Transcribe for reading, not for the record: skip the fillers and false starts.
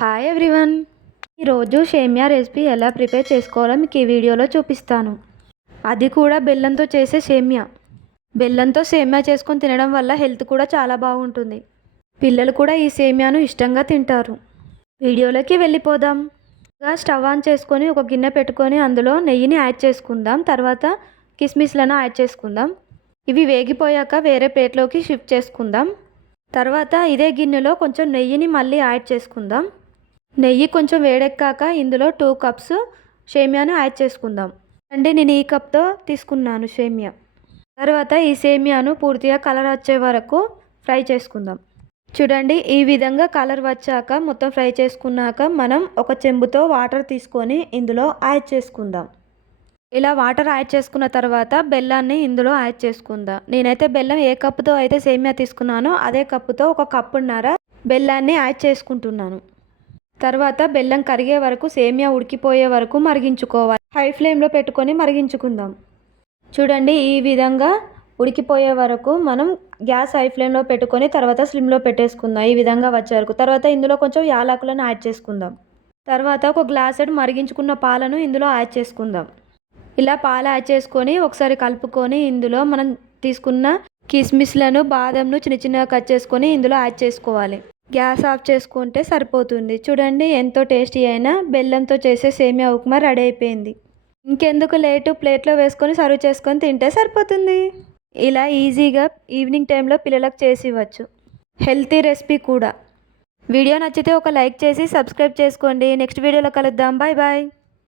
Hi everyone. ఈరోజు సేమియా recipe ఎలా ప్రిపేర్ చేసుకోవాలో మీకు ఈ వీడియోలో చూపిస్తాను. అది కూడా బెల్లంతో చేసే సేమియా. బెల్లంతో సేమియా చేసుకొని తినడం వల్ల హెల్త్ కూడా చాలా బాగుంటుంది. పిల్లలు కూడా ఈ సేమియాను ఇష్టంగా తింటారు. వీడియోలోకి వెళ్ళిపోదాం. స్టవ్ ఆన్ చేసుకొని ఒక గిన్నె పెట్టుకొని అందులో నెయ్యిని యాడ్ చేసుకుందాం. తర్వాత కిస్మిస్లను యాడ్ చేసుకుందాం. ఇవి వేగిపోయాక వేరే ప్లేట్లోకి షిఫ్ట్ చేసుకుందాం. తర్వాత ఇదే గిన్నెలో కొంచెం నెయ్యిని మళ్ళీ యాడ్ చేసుకుందాం. నెయ్యి కొంచెం వేడెక్కాక ఇందులో 2 కప్స్ సేమియాను యాడ్ చేసుకుందాం. నేను ఈ కప్తో తీసుకున్నాను సేమియా. తర్వాత ఈ సేమియాను పూర్తిగా కలర్ వచ్చే వరకు ఫ్రై చేసుకుందాం. చూడండి, ఈ విధంగా కలర్ వచ్చాక మొత్తం ఫ్రై చేసుకున్నాక మనం ఒక చెంబుతో వాటర్ తీసుకొని ఇందులో యాడ్ చేసుకుందాం. ఇలా వాటర్ యాడ్ చేసుకున్న తర్వాత బెల్లాన్ని ఇందులో యాడ్ చేసుకుందాం. నేనైతే బెల్లం ఏ కప్పుతో అయితే సేమియా తీసుకున్నానో అదే కప్పుతో 1 కప్పున్నర బెల్లాన్ని యాడ్ చేసుకుంటున్నాను. తర్వాత బెల్లం కరిగే వరకు సేమియా ఉడికిపోయే వరకు మరిగించుకోవాలి. హై ఫ్లేమ్లో పెట్టుకొని మరిగించుకుందాం. చూడండి, ఈ విధంగా ఉడికిపోయే వరకు మనం గ్యాస్ హై ఫ్లేమ్లో పెట్టుకొని తర్వాత స్లిమ్లో పెట్టేసుకుందాం. ఈ విధంగా వచ్చే వరకు. తర్వాత ఇందులో కొంచెం యాలకులను యాడ్ చేసుకుందాం. తర్వాత ఒక గ్లాసెడు మరిగించుకున్న పాలను ఇందులో యాడ్ చేసుకుందాం. ఇలా పాలు యాడ్ చేసుకొని ఒకసారి కలుపుకొని ఇందులో మనం తీసుకున్న కిస్మిస్లను బాదంను చిన్న చిన్నగా కట్ చేసుకొని ఇందులో యాడ్ చేసుకోవాలి. గ్యాస్ ఆఫ్ చేసుకుంటే సరిపోతుంది. చూడండి, ఎంతో టేస్టీ అయిన బెల్లంతో చేసే సేమియా ఉప్మా రెడీ అయిపోయింది. ఇంకెందుకు లేటు, ప్లేట్లో వేసుకొని సర్వ్ చేసుకొని తింటే సరిపోతుంది. ఇలా ఈజీగా ఈవినింగ్ టైంలో పిల్లలకు చేసి ఇవ్వచ్చు. హెల్తీ రెసిపీ కూడా. వీడియో నచ్చితే ఒక లైక్ చేసి సబ్స్క్రైబ్ చేసుకోండి. నెక్స్ట్ వీడియోలో కలుద్దాం. Bye bye.